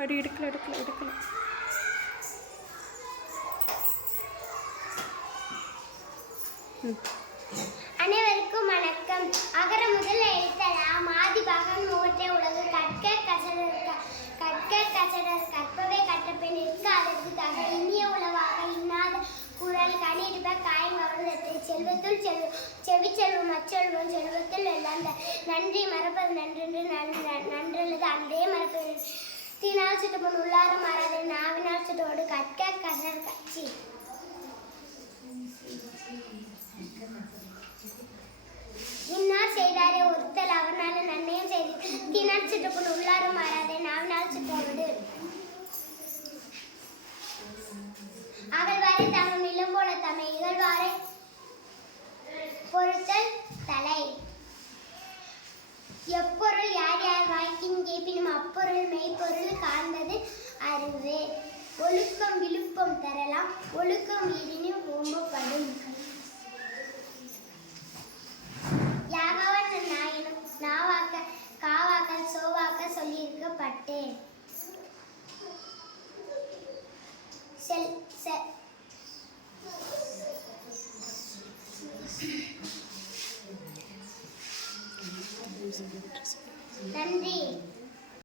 படி எடுக்கல எடுக்கல எடுக்கல. அனைவருக்கும் வணக்கம். அகர முதல் எழுத்தலாம் ஆதி பகன் மூட்டை உலகு கற்க கசடர் கற்க கசடர் கற்பவை கற்றபின் இருக்க அதற்கு தக. இனிய உளவாக இன்னாத குரல் கணிருப்ப காயங்கவர்ந்தத்தை செல்வத்துள் செல்வ செவி செல்வம் அச்செல்வம் செல்வத்தில் எல்லாம் நன்றி மறப்பது நன்றென்று நன்றி நன்றி. தீனால் சுட்டுப்பன் உள்ளார மாறாதே நாவினால் சுட்டோடு கற்க கசடர் கட்சி இன்னார் செய்தாரே ஒருத்தல் அவனால நன்மையும் செய்து தினார் சுட்டுக்குள் உள்ளாரும் மாறாதே நாவினால் சுட்டோடு அகழ்வாரை தமம் நிலம் போல தம்மை இகழ்வாரை பொருத்தல் தலை எப்போ ஒழுக்கம் விழுப்பம் தரலாம். ஒழுக்கம் இடினும் ஓம்பப்படும். யாகவன் நாயனும் நாவாக்க காவாக்க சோவாக்க சொல்லியிருக்கப்பட்டேன். செல் செ- நன்றி.